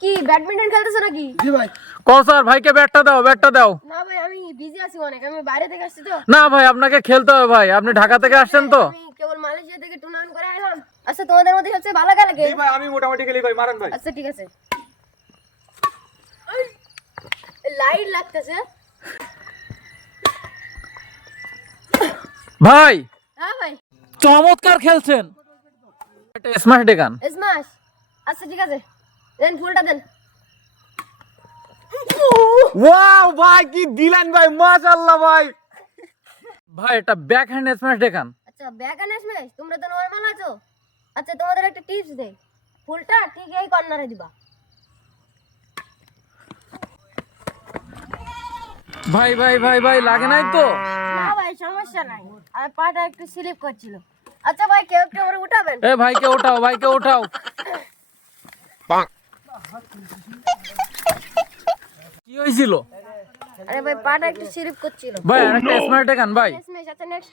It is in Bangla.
কি ব্যাডমিন্টন খেলতেছো নাকি? জি ভাই। কৌসার ভাইকে ব্যাটটা দাও, ব্যাটটা দাও। না ভাই আমি বিজি আছি অনেক, আমি বাইরে থেকে আসছি তো। না ভাই আপনাকে খেলতে হবে ভাই, আপনি ঢাকা থেকে আসছেন তো। আমি কেবল মালয়েশিয়া থেকে টুর্নামেন্ট করে আসলাম। আচ্ছা তোমাদের মধ্যে সবচেয়ে ভালো খেলে কে? জি ভাই আমি মোটামুটি খেলি ভাই, মারেন ভাই। আচ্ছা ঠিক আছে। লাইট লাগতেছে। ভাই হ্যাঁ ভাই। চমৎকার খেলছেন, একটা স্ম্যাশ দেখান। স্ম্যাশ। আচ্ছা ঠিক আছে, দেন ফুলটা দেন। ওয়াও ভাই কি দিলেন ভাই, মাশাআল্লাহ ভাই। ভাই এটা ব্যাক হ্যান্ড স্ম্যাশ দেখান। আচ্ছা ব্যাক এন্ড স্ম্যাশ, তোমরা তো নরমাল আছো। আচ্ছা তোমাদের একটা টিপস দেই, ফুলটা ঠিক এই কর্নারে দিবা। ভাই ভাই ভাই ভাই লাগে নাই তো? না ভাই সমস্যা নাই, আর পাটা একটু স্লিপ করছিল। আচ্ছা ভাই কেউ একটু করে উঠাবেন। এ ভাইকে ওঠাও, ভাইকে ওঠাও। কি হয়েছিল? আরে ভাই পাটা একটু স্লিপ করছিল। ভাই আরেকটা স্ম্যাশ দেখান ভাই। স্ম্যাশ। আচ্ছা নেক্সট